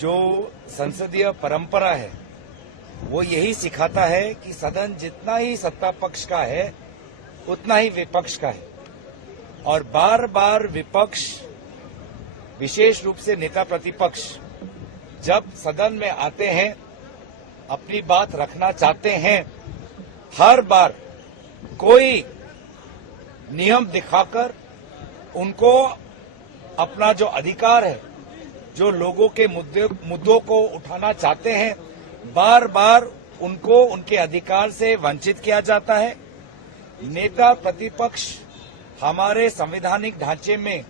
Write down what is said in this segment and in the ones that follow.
जो संसदीय परंपरा है वो यही सिखाता है कि सदन जितना ही सत्ता पक्ष का है उतना ही विपक्ष का है, और बार बार विपक्ष, विशेष रूप से नेता प्रतिपक्ष, जब सदन में आते हैं, अपनी बात रखना चाहते हैं, हर बार कोई नियम दिखाकर उनको अपना जो अधिकार है, जो लोगों के मुद्दों को उठाना चाहते हैं, बार बार उनको उनके अधिकार से वंचित किया जाता है। नेता प्रतिपक्ष हमारे संवैधानिक ढांचे में,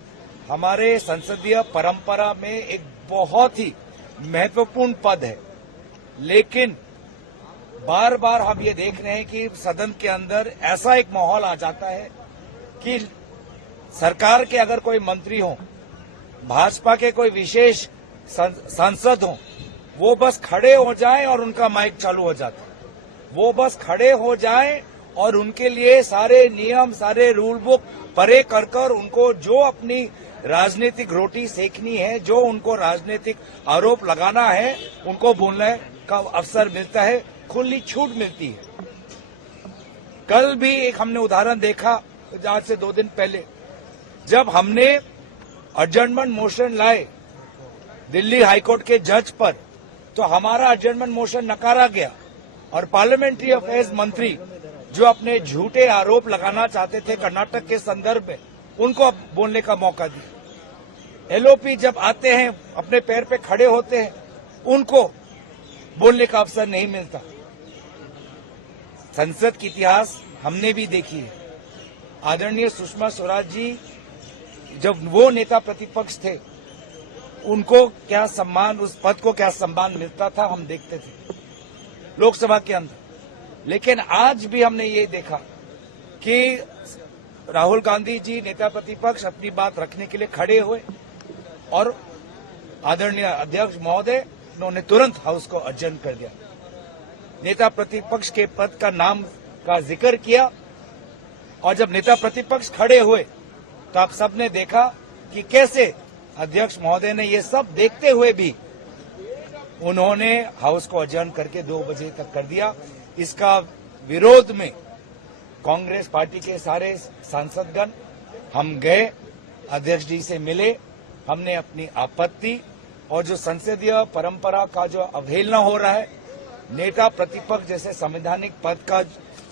हमारे संसदीय परंपरा में एक बहुत ही महत्वपूर्ण पद है, लेकिन बार बार हम ये देख रहे हैं कि सदन के अंदर ऐसा एक माहौल आ जाता है कि सरकार के अगर कोई मंत्री हो, भाजपा के कोई विशेष सांसद हो, वो बस खड़े हो जाएं और उनका माइक चालू हो जाता है। वो बस खड़े हो जाएं और उनके लिए सारे नियम, सारे रूल बुक परे कर उनको जो अपनी राजनीतिक रोटी सेकनी है, जो उनको राजनीतिक आरोप लगाना है, उनको बोलने का अवसर मिलता है, खुली छूट मिलती है। कल भी एक हमने उदाहरण देखा, आज से 2 दिन पहले, जब हमने एडजर्नमेंट मोशन लाए दिल्ली हाईकोर्ट के जज पर, तो हमारा एडजर्नमेंट मोशन नकारा गया और पार्लियामेंट्री अफेयर्स मंत्री जो अपने झूठे आरोप लगाना चाहते थे कर्नाटक के संदर्भ में, उनको बोलने का मौका दिया। एलओपी जब आते हैं, अपने पैर पे खड़े होते हैं, उनको बोलने का अवसर नहीं मिलता। संसद की इतिहास हमने भी देखी है। आदरणीय सुषमा स्वराज जी जब वो नेता प्रतिपक्ष थे, उनको क्या सम्मान, उस पद को क्या सम्मान मिलता था, हम देखते थे लोकसभा के अंदर। लेकिन आज भी हमने ये देखा कि राहुल गांधी जी नेता प्रतिपक्ष अपनी बात रखने के लिए खड़े हुए और आदरणीय अध्यक्ष महोदय उन्होंने तुरंत हाउस को अडजर्न कर दिया। नेता प्रतिपक्ष के पद का नाम का जिक्र किया, और जब नेता प्रतिपक्ष खड़े हुए तो आप सबने देखा कि कैसे अध्यक्ष महोदय ने ये सब देखते हुए भी उन्होंने हाउस को अडजर्न करके 2 बजे तक कर दिया। इसका विरोध में कांग्रेस पार्टी के सारे सांसदगण हम गए, अध्यक्ष जी से मिले, हमने अपनी आपत्ति और जो संसदीय परंपरा का जो अवहेलना हो रहा है, नेता प्रतिपक्ष जैसे संवैधानिक पद का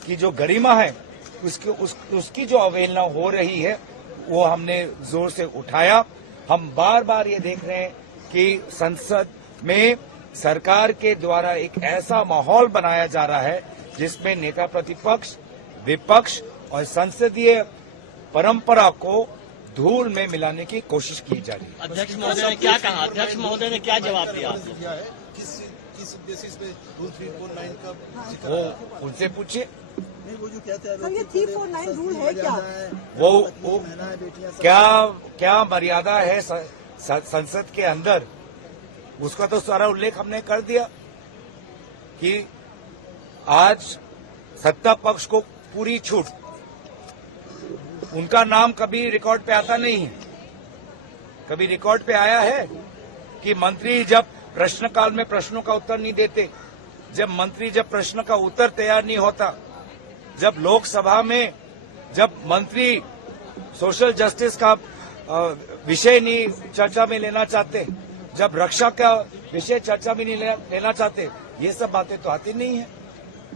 की जो गरिमा है, उसकी जो अवहेलना हो रही है, वो हमने जोर से उठाया। हम बार बार ये देख रहे हैं कि संसद में सरकार के द्वारा एक ऐसा माहौल बनाया जा रहा है जिसमें नेता प्रतिपक्ष, विपक्ष और संसदीय परंपरा को धूल में मिलाने की कोशिश की जा रही है। अध्यक्ष महोदय ने क्या कहा? अध्यक्ष महोदय ने क्या जवाब दिया? किस बेसिस पे रूल 349 का जिक्र? वो उनसे पूछिए। नहीं, वो जो कहते हैं सर, ये 349 रूल है क्या? वो क्या मर्यादा है संसद के अंदर, उसका तो सारा उल्लेख हमने कर दिया कि आज सत्ता पक्ष को पूरी छूट। उनका नाम कभी रिकॉर्ड पे आता नहीं है। कभी रिकॉर्ड पे आया है कि मंत्री जब प्रश्नकाल में प्रश्नों का उत्तर नहीं देते, जब मंत्री जब प्रश्न का उत्तर तैयार नहीं होता, जब लोकसभा में जब मंत्री सोशल जस्टिस का विषय नहीं चर्चा में लेना चाहते, जब रक्षा का विषय चर्चा में नहीं लेना चाहते, ये सब बातें तो आती नहीं है।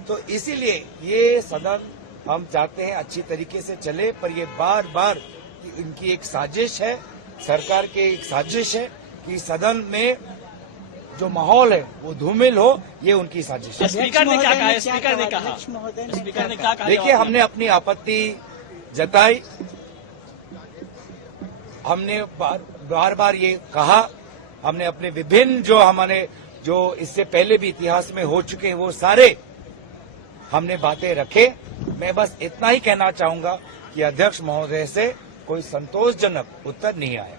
तो इसीलिए ये सदन हम चाहते हैं अच्छी तरीके से चले, पर ये बार बार इनकी एक साजिश है, सरकार की एक साजिश है कि सदन में जो माहौल है वो धूमिल हो, ये उनकी साजिश है। स्पीकर ने क्या कहा? स्पीकर ने क्या कहा? देखिए, हमने अपनी आपत्ति जताई, हमने बार बार ये कहा, हमने अपने विभिन्न जो इससे पहले भी इतिहास में हो चुके हैं वो सारे हमने बातें रखे। मैं बस इतना ही कहना चाहूंगा कि अध्यक्ष महोदय से कोई संतोषजनक उत्तर नहीं आया।